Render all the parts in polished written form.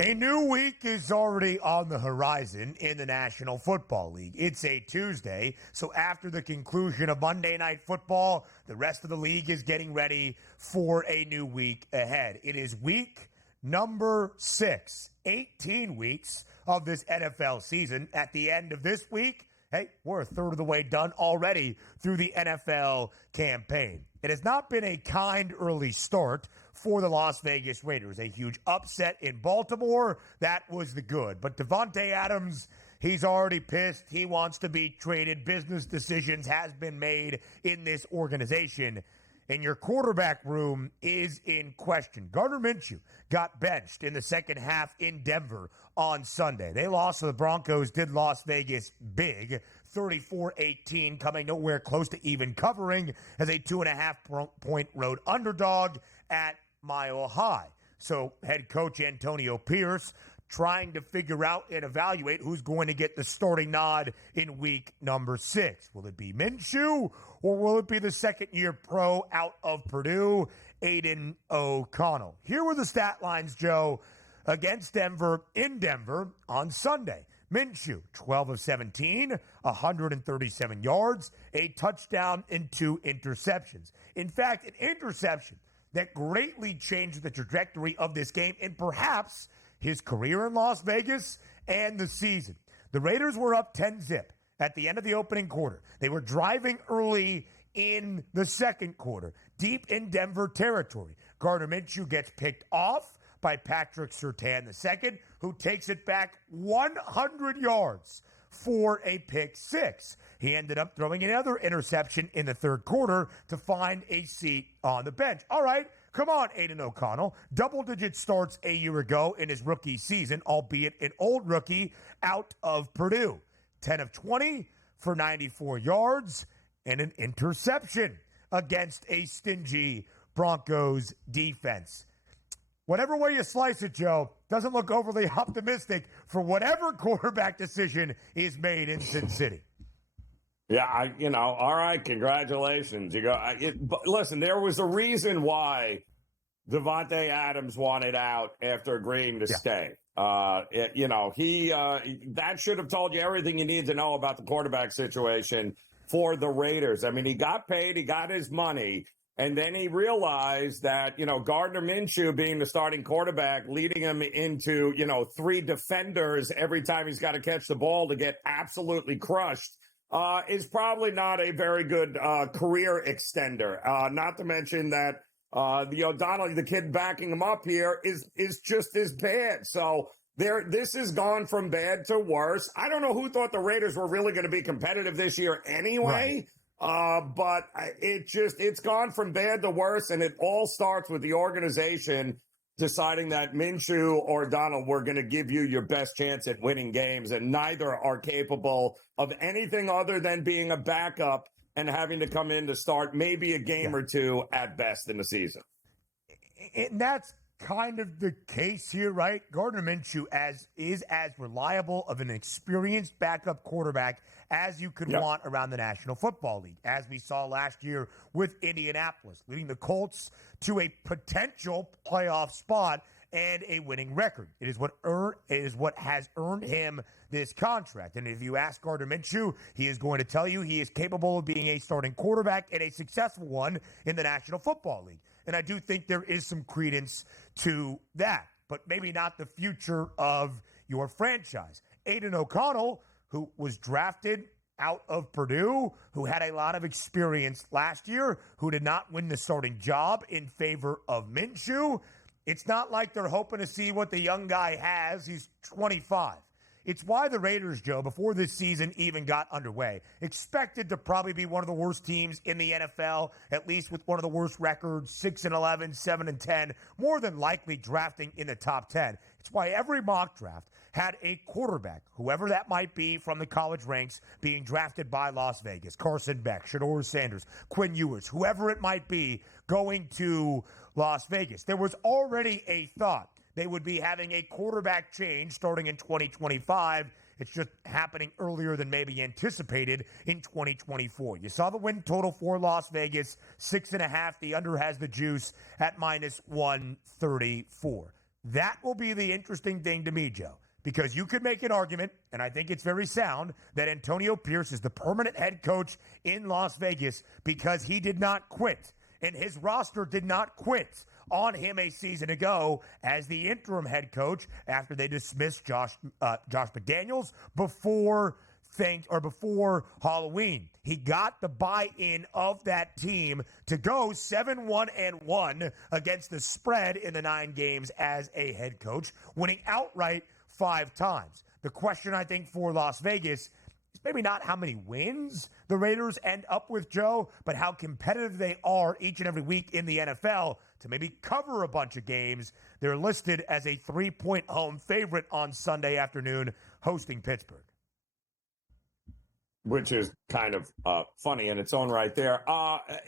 A new week is already on the horizon in the National Football League. It's a Tuesday, so after the conclusion of Monday Night Football, the rest of the league is getting ready for a new week ahead. It is week number 6, 18 weeks of this NFL season. At the end of this week, hey, we're a third of the way done already through the NFL campaign. It has not been a kind early start for the Las Vegas Raiders. A huge upset in Baltimore. That was the good. But Devante Adams, he's already pissed. He wants to be traded. Business decisions has been made in this organization. And your quarterback room is in question. Gardner Minshew got benched in the second half in Denver on Sunday. They lost to the Broncos, did Las Vegas big, 34-18, coming nowhere close to even covering as a 2.5-point road underdog at Mile High. So head coach Antonio Pierce trying to figure out and evaluate who's going to get the starting nod in week number 6. Will it be Minshew or will it be the second-year pro out of Purdue, Aiden O'Connell? Here were the stat lines, Joe, against Denver in Denver on Sunday. Minshew, 12 of 17, 137 yards, a touchdown, and 2 interceptions. In fact, an interception that greatly changed the trajectory of this game and perhaps his career in Las Vegas and the season. The Raiders were up 10-zip at the end of the opening quarter. They were driving early in the second quarter, deep in Denver territory. Gardner Minshew gets picked off by Patrick Surtain II, who takes it back 100 yards for a pick 6. He ended up throwing another interception in the third quarter to find a seat on the bench. All right, come on, Aiden O'Connell. Double-digit starts a year ago in his rookie season, albeit an old rookie out of Purdue. 10 of 20 for 94 yards and an interception against a stingy Broncos defense. Whatever way you slice it, Joe, doesn't look overly optimistic for whatever quarterback decision is made in Sin City. Yeah, all right, congratulations. Listen, there was a reason why Devante Adams wanted out after agreeing to stay. That should have told you everything you need to know about the quarterback situation for the Raiders. I mean, he got paid, he got his money, and then he realized that, Gardner Minshew being the starting quarterback, leading him into, 3 defenders every time he's got to catch the ball to get absolutely crushed, is probably not a very good career extender. Not to mention that O'Donnell, the kid backing him up here, is just as bad. So this has gone from bad to worse. I don't know who thought the Raiders were really going to be competitive this year anyway. Right. But it's gone from bad to worse, and it all starts with the organization deciding that Minshew or Donald were going to give you your best chance at winning games, and neither are capable of anything other than being a backup and having to come in to start maybe a game or two at best in the season. And that's kind of the case here, right? Gardner Minshew is as reliable of an experienced backup quarterback as you could want around the National Football League, as we saw last year with Indianapolis, leading the Colts to a potential playoff spot and a winning record. It is what has earned him this contract. And if you ask Gardner Minshew, he is going to tell you he is capable of being a starting quarterback and a successful one in the National Football League. And I do think there is some credence to that, but maybe not the future of your franchise. Aiden O'Connell, who was drafted out of Purdue, who had a lot of experience last year, who did not win the starting job in favor of Minshew. It's not like they're hoping to see what the young guy has. He's 25. It's why the Raiders, Joe, before this season even got underway, expected to probably be one of the worst teams in the NFL, at least with one of the worst records, 6-11, 7-10, more than likely drafting in the top 10. It's why every mock draft had a quarterback, whoever that might be from the college ranks, being drafted by Las Vegas. Carson Beck, Shedeur Sanders, Quinn Ewers, whoever it might be, going to Las Vegas. There was already a thought they would be having a quarterback change starting in 2025. It's just happening earlier than maybe anticipated in 2024. You saw the win total for Las Vegas, 6.5. The under has the juice at -134. That will be the interesting thing to me, Joe, because you could make an argument, and I think it's very sound, that Antonio Pierce is the permanent head coach in Las Vegas because he did not quit, and his roster did not quit on him a season ago as the interim head coach after they dismissed Josh McDaniels before Halloween. He got the buy-in of that team to go 7-1-1 against the spread in the 9 games as a head coach, winning outright 5 times. The question, I think, for Las Vegas is maybe not how many wins the Raiders end up with, Joe, but how competitive they are each and every week in the NFL to maybe cover a bunch of games. They're listed as a 3-point home favorite on Sunday afternoon hosting Pittsburgh. Which is kind of funny in its own right there.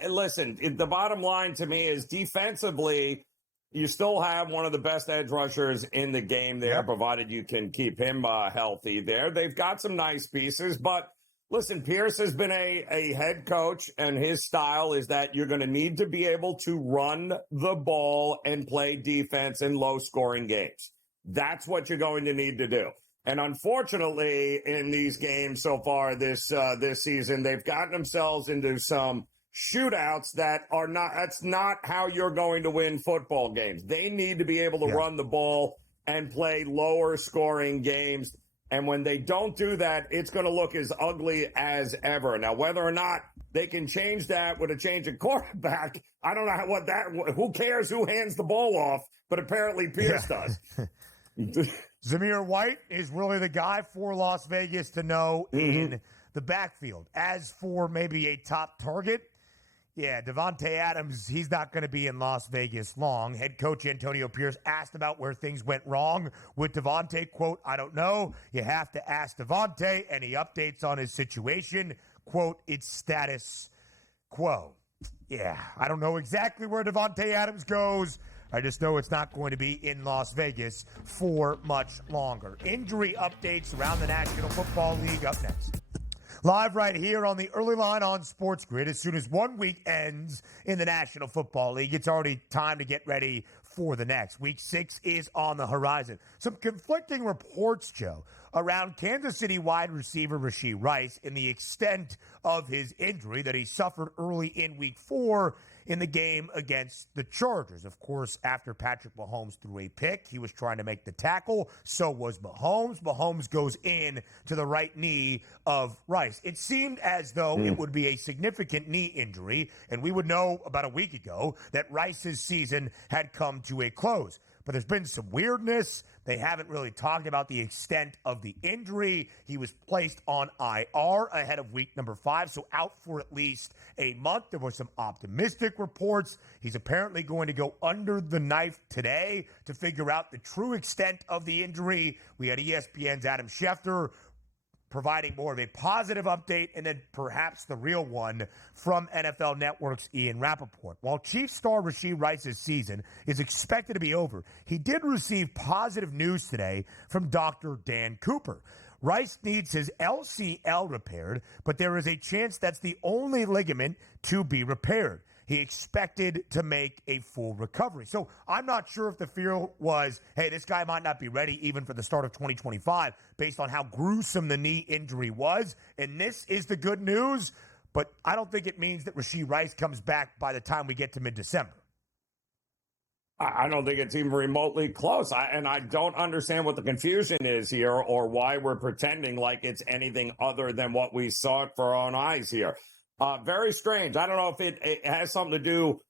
Listen, the bottom line to me is defensively, you still have one of the best edge rushers in the game there, provided you can keep him healthy there. They've got some nice pieces, but listen, Pierce has been a head coach, and his style is that you're going to need to be able to run the ball and play defense in low-scoring games. That's what you're going to need to do. And unfortunately, in these games so far this season, they've gotten themselves into some shootouts that's not how you're going to win football games. They need to be able to run the ball and play lower scoring games. And when they don't do that, it's going to look as ugly as ever. Now, whether or not they can change that with a change of quarterback, I don't know who cares who hands the ball off, but apparently Pierce does. Zamir White is really the guy for Las Vegas to know in the backfield. As for maybe a top target, Devante Adams, he's not going to be in Las Vegas long. Head coach Antonio Pierce asked about where things went wrong with Davante. Quote, "I don't know. You have to ask Davante." Any updates on his situation? Quote, "It's status quo." Yeah, I don't know exactly where Devante Adams goes. I just know it's not going to be in Las Vegas for much longer. Injury updates around the National Football League up next. Live right here on the early line on SportsGrid. As soon as 1 week ends in the National Football League, it's already time to get ready for the next. Week 6 is on the horizon. Some conflicting reports, Joe, around Kansas City wide receiver Rashee Rice and the extent of his injury that he suffered early in Week 4 in the game against the Chargers. Of course, after Patrick Mahomes threw a pick, he was trying to make the tackle. So was Mahomes. Mahomes goes in to the right knee of Rice. It seemed as though it would be a significant knee injury, and we would know about a week ago that Rice's season had come to a close. But there's been some weirdness. They haven't really talked about the extent of the injury. He was placed on IR ahead of week number 5, so out for at least a month. There were some optimistic reports. He's apparently going to go under the knife today to figure out the true extent of the injury. We had ESPN's Adam Schefter providing more of a positive update, and then perhaps the real one from NFL Network's Ian Rappaport. While Chiefs star Rashee Rice's season is expected to be over, he did receive positive news today from Dr. Dan Cooper. Rice needs his LCL repaired, but there is a chance that's the only ligament to be repaired. He expected to make a full recovery. So I'm not sure if the fear was, hey, this guy might not be ready even for the start of 2025 based on how gruesome the knee injury was. And this is the good news, but I don't think it means that Rashee Rice comes back by the time we get to mid-December. I don't think it's even remotely close. I don't understand what the confusion is here or why we're pretending like it's anything other than what we saw it for our own eyes here. Very strange. I don't know if it has something to do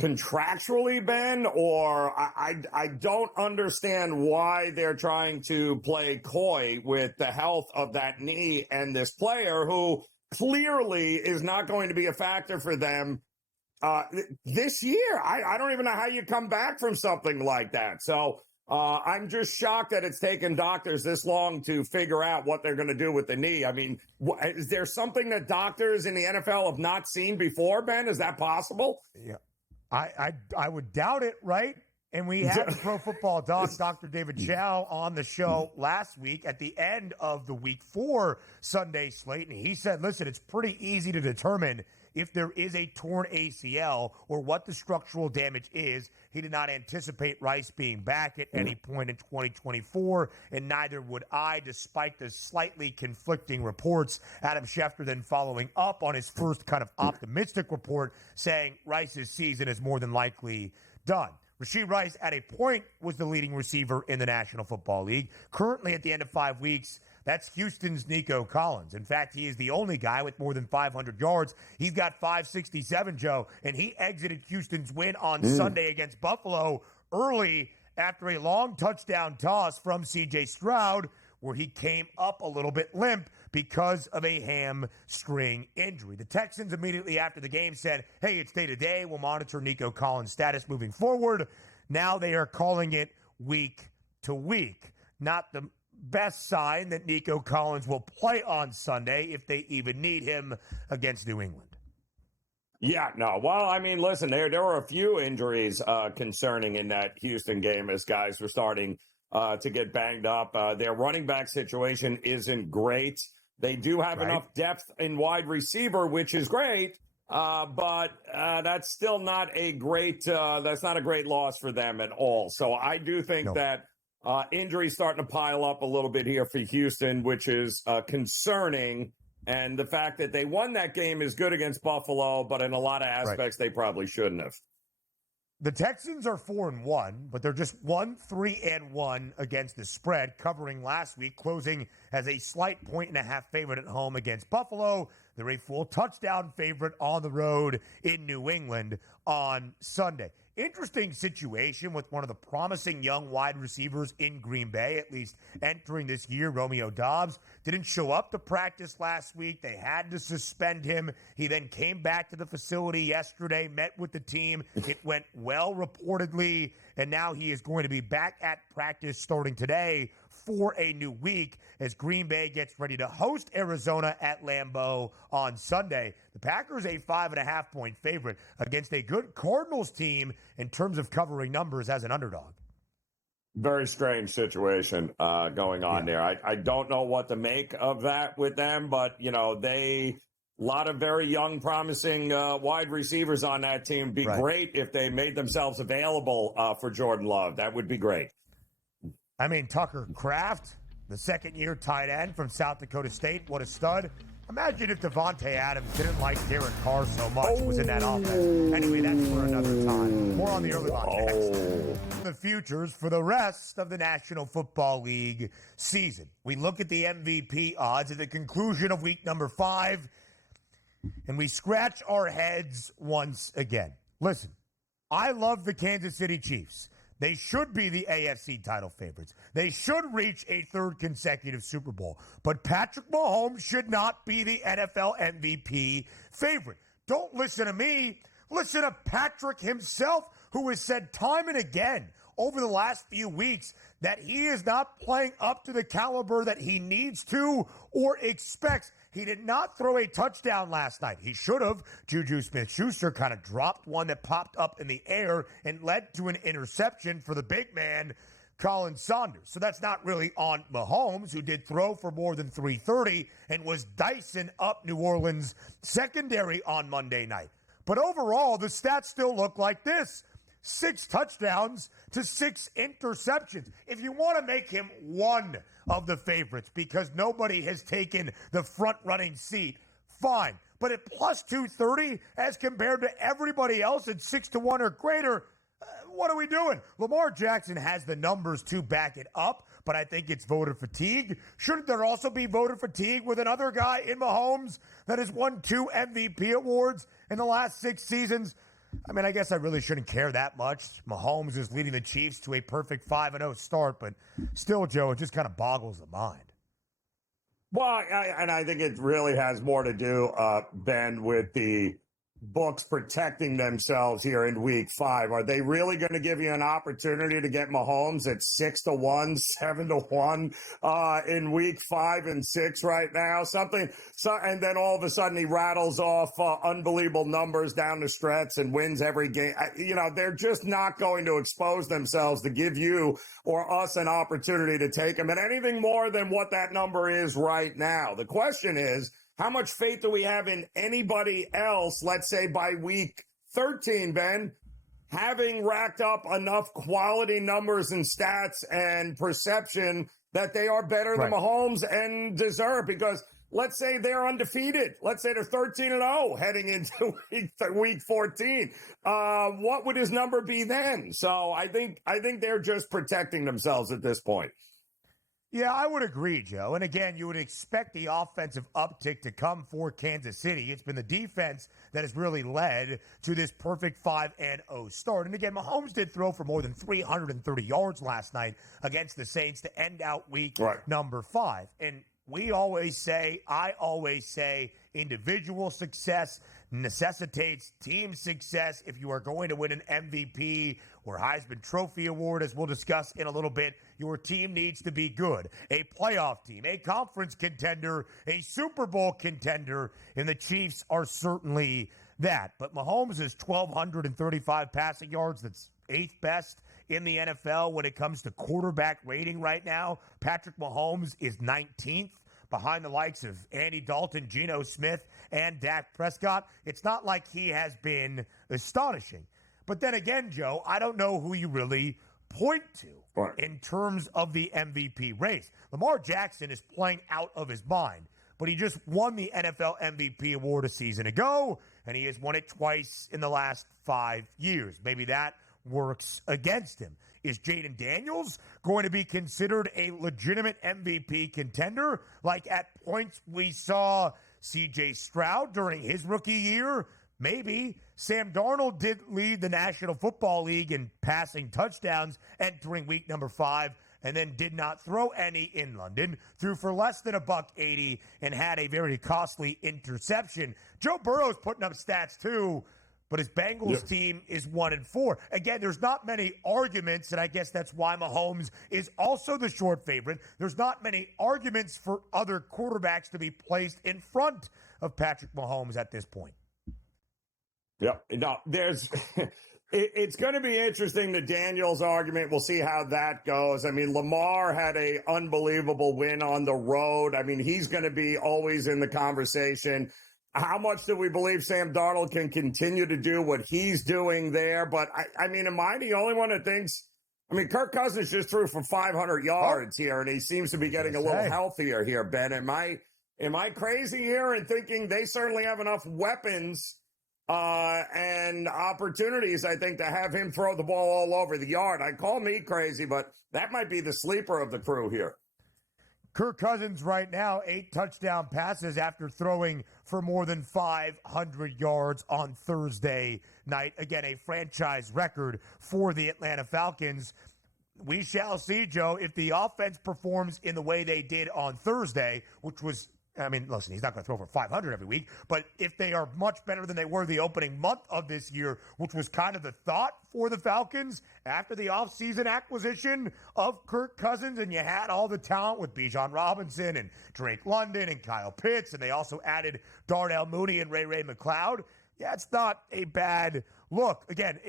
contractually, Ben, or I don't understand why they're trying to play coy with the health of that knee and this player who clearly is not going to be a factor for them this year. I don't even know how you come back from something like that. So I'm just shocked that it's taken doctors this long to figure out what they're going to do with the knee. I mean, is there something that doctors in the NFL have not seen before, Ben? Is that possible? Yeah, I would doubt it, right? And we had the Pro Football Doc, Dr. David Chow, on the show last week at the end of the Week 4 Sunday slate, and he said, listen, it's pretty easy to determine if there is a torn ACL or what the structural damage is. He did not anticipate Rice being back at any point in 2024, and neither would I, despite the slightly conflicting reports. Adam Schefter then following up on his first kind of optimistic report, saying Rice's season is more than likely done. Rashee Rice, at a point, was the leading receiver in the National Football League. Currently, at the end of 5 weeks, that's Houston's Nico Collins. In fact, he is the only guy with more than 500 yards. He's got 567, Joe, and he exited Houston's win on Sunday against Buffalo early after a long touchdown toss from C.J. Stroud, where he came up a little bit limp because of a hamstring injury. The Texans immediately after the game said, hey, it's day-to-day. We'll monitor Nico Collins' status moving forward. Now they are calling it week to week. Not the best sign that Nico Collins will play on Sunday if they even need him against New England. Yeah, no. Well, I mean, listen, there were a few injuries concerning in that Houston game as guys were starting to get banged up. Their running back situation isn't great. They do have enough depth in wide receiver, which is great, but that's still not a great that's not a great loss for them at all. So I do think that injuries starting to pile up a little bit here for Houston, which is concerning. And the fact that they won that game is good against Buffalo, but in a lot of aspects, they probably shouldn't have. The Texans are 4-1, but they're just 1-3-1 against the spread, covering last week, closing as a slight 1.5 favorite at home against Buffalo. They're a full touchdown favorite on the road in New England on Sunday. Interesting situation with one of the promising young wide receivers in Green Bay, at least entering this year. Romeo Doubs didn't show up to practice last week. They had to suspend him. He then came back to the facility yesterday, met with the team. It went well, reportedly, and now he is going to be back at practice starting today for a new week as Green Bay gets ready to host Arizona at Lambeau on Sunday. The Packers a 5.5-point favorite against a good Cardinals team in terms of covering numbers as an underdog. Very strange situation going on there. I don't know what to make of that with them, but, you know, a lot of very young, promising wide receivers on that team. Be great if they made themselves available for Jordan Love. That would be great. I mean, Tucker Kraft, the second-year tight end from South Dakota State, what a stud. Imagine if Devante Adams didn't like Derek Carr so much, was in that offense. Anyway, that's for another time. More on the early line next. The futures for the rest of the National Football League season. We look at the MVP odds at the conclusion of week number 5, and we scratch our heads once again. Listen, I love the Kansas City Chiefs. They should be the AFC title favorites. They should reach a third consecutive Super Bowl. But Patrick Mahomes should not be the NFL MVP favorite. Don't listen to me. Listen to Patrick himself, who has said time and again over the last few weeks that he is not playing up to the caliber that he needs to or expects. He did not throw a touchdown last night. He should have. Juju Smith-Schuster kind of dropped one that popped up in the air and led to an interception for the big man, Colin Saunders. So that's not really on Mahomes, who did throw for more than 330 and was dicing up New Orleans' secondary on Monday night. But overall, the stats still look like this. 6 touchdowns to 6 interceptions. If you want to make him one of the favorites because nobody has taken the front-running seat, fine. But at plus 230 as compared to everybody else at 6-1 or greater, what are we doing? Lamar Jackson has the numbers to back it up, but I think it's voter fatigue. Shouldn't there also be voter fatigue with another guy in Mahomes that has won 2 MVP awards in the last 6 seasons? I mean, I guess I really shouldn't care that much. Mahomes is leading the Chiefs to a perfect 5-0 start, but still, Joe, it just kind of boggles the mind. Well, I think it really has more to do, Ben, with the books protecting themselves here in week 5. Are they really going to give you an opportunity to get Mahomes at 6-1, 7-1 in week 5 and 6 right now? And then all of a sudden he rattles off unbelievable numbers down the stretch and wins every game. They're just not going to expose themselves to give you or us an opportunity to take him at anything more than what that number is right now. The question is, how much faith do we have in anybody else, let's say by week 13, Ben, having racked up enough quality numbers and stats and perception that they are better than Mahomes and deserve? Because let's say they're undefeated. Let's say they're 13-0 heading into week 14. What would his number be then? So I think they're just protecting themselves at this point. Yeah, I would agree, Joe. And again, you would expect the offensive uptick to come for Kansas City. It's been the defense that has really led to this perfect 5-0 start. And again, Mahomes did throw for more than 330 yards last night against the Saints to end out week number 5. And I always say, individual success necessitates team success. If you are going to win an MVP or Heisman Trophy award, as we'll discuss in a little bit, your team needs to be good. A playoff team, a conference contender, a Super Bowl contender, and the Chiefs are certainly that. But Mahomes is 1,235 passing yards. That's 8th best in the NFL when it comes to quarterback rating right now. Patrick Mahomes is 19th. Behind the likes of Andy Dalton, Geno Smith, and Dak Prescott. It's not like he has been astonishing. But then again, Joe, I don't know who you really point to in terms of the MVP race. Lamar Jackson is playing out of his mind, but he just won the NFL MVP award a season ago, and he has won it twice in the last 5 years. Maybe that works against him. Is Jaden Daniels going to be considered a legitimate MVP contender? Like at points we saw C.J. Stroud during his rookie year? Maybe. Sam Darnold did lead the National Football League in passing touchdowns entering week number 5 and then did not throw any in London. Threw for less than $180 and had a very costly interception. Joe Burrow's putting up stats too, but his Bengals team is 1-4. Again, there's not many arguments, and I guess that's why Mahomes is also the short favorite. There's not many arguments for other quarterbacks to be placed in front of Patrick Mahomes at this point. Yep. No, it's going to be interesting, the Daniels argument. We'll see how that goes. I mean, Lamar had an unbelievable win on the road. I mean, he's going to be always in the conversation. How much do we believe Sam Darnold can continue to do what he's doing there? But, I mean, am I the only one that thinks – I mean, Kirk Cousins just threw for 500 yards here, and he seems to be getting a little healthier here, Ben. Am I crazy here in thinking they certainly have enough weapons and opportunities, I think, to have him throw the ball all over the yard? I call me crazy, but that might be the sleeper of the crew here. Kirk Cousins right now, 8 touchdown passes after throwing for more than 500 yards on Thursday night. Again, a franchise record for the Atlanta Falcons. We shall see, Joe, if the offense performs in the way they did on Thursday, which was, I mean, listen, he's not going to throw for 500 every week, but if they are much better than they were the opening month of this year, which was kind of the thought for the Falcons after the offseason acquisition of Kirk Cousins, and you had all the talent with Bijan Robinson and Drake London and Kyle Pitts, and they also added Darnell Mooney and Ray McCloud. Yeah, it's not a bad look. Again,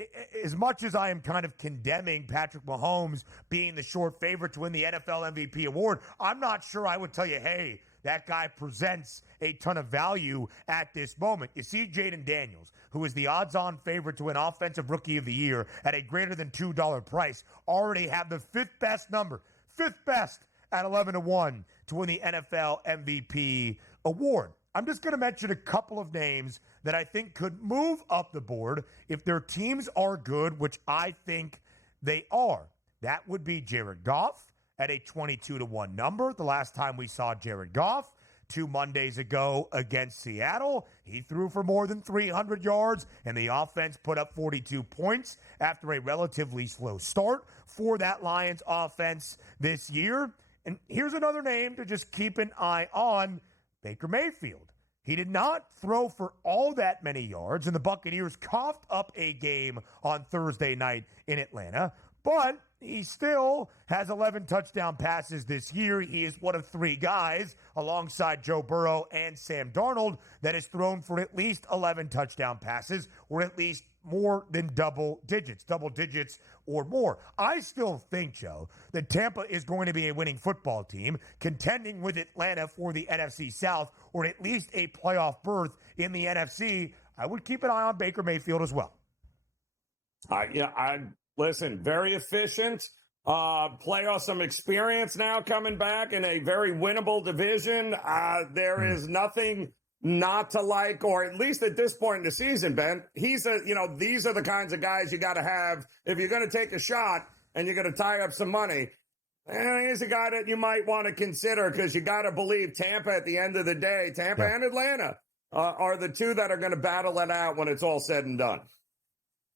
as much as I am kind of condemning Patrick Mahomes being the short favorite to win the NFL MVP award, I'm not sure I would tell you, hey, that guy presents a ton of value at this moment. You see Jaden Daniels, who is the odds-on favorite to win Offensive Rookie of the Year at a greater than $2 price, already have the 5th best number, 5th best at 11-1 to win the NFL MVP award. I'm just going to mention a couple of names that I think could move up the board if their teams are good, which I think they are. That would be Jared Goff at a 22-1 number. The last time we saw Jared Goff, 2 Mondays ago against Seattle, he threw for more than 300 yards, and the offense put up 42 points after a relatively slow start for that Lions offense this year. And here's another name to just keep an eye on, Baker Mayfield. He did not throw for all that many yards, and the Buccaneers coughed up a game on Thursday night in Atlanta, but he still has 11 touchdown passes this year. He is one of 3 guys, alongside Joe Burrow and Sam Darnold, that has thrown for at least 11 touchdown passes, or at least more than double digits or more. I still think, Joe, that Tampa is going to be a winning football team, contending with Atlanta for the NFC South, or at least a playoff berth in the NFC. I would keep an eye on Baker Mayfield as well. Listen, very efficient. Playoff, some experience now coming back in a very winnable division. There is nothing not to like, or at least at this point in the season, Ben. These are the kinds of guys you got to have if you're going to take a shot and you're going to tie up some money. And he's a guy that you might want to consider, because you got to believe Tampa at the end of the day, and Atlanta are the 2 that are going to battle it out when it's all said and done.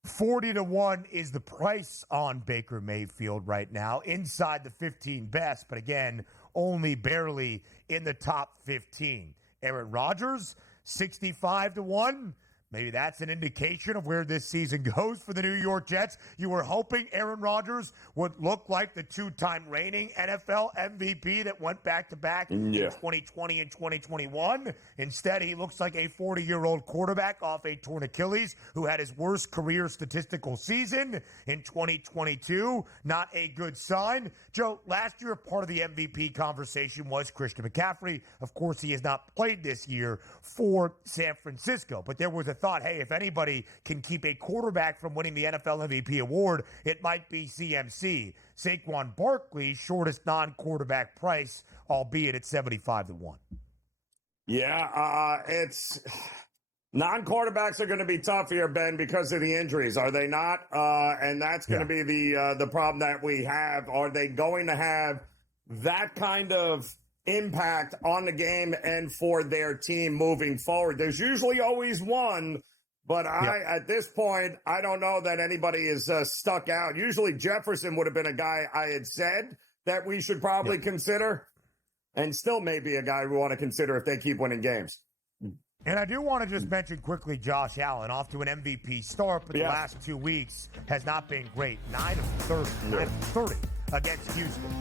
40-1 is the price on Baker Mayfield right now, inside the 15 best, but again, only barely in the top 15. Aaron Rodgers, 65-1. Maybe that's an indication of where this season goes for the New York Jets. You were hoping Aaron Rodgers would look like the 2-time reigning NFL MVP that went back-to-back in 2020 and 2021. Instead, he looks like a 40-year-old quarterback off a torn Achilles who had his worst career statistical season in 2022. Not a good sign. Joe, last year, part of the MVP conversation was Christian McCaffrey. Of course, he has not played this year for San Francisco, but there was a thought, hey, if anybody can keep a quarterback from winning the NFL MVP award, it might be CMC. Saquon Barkley, shortest non-quarterback price, albeit at 75-1. Yeah, it's non-quarterbacks are going to be tough here, Ben, because of the injuries, are they not? And that's going to be the problem that we have. Are they going to have that kind of impact on the game and for their team moving forward? There's usually always one, but at this point, I don't know that anybody is stuck out. Usually Jefferson would have been a guy I had said that we should probably consider, and still may be a guy we want to consider if they keep winning games. And I do want to just mention quickly Josh Allen, off to an MVP start, but the last 2 weeks has not been great. 9 of 30 against Houston.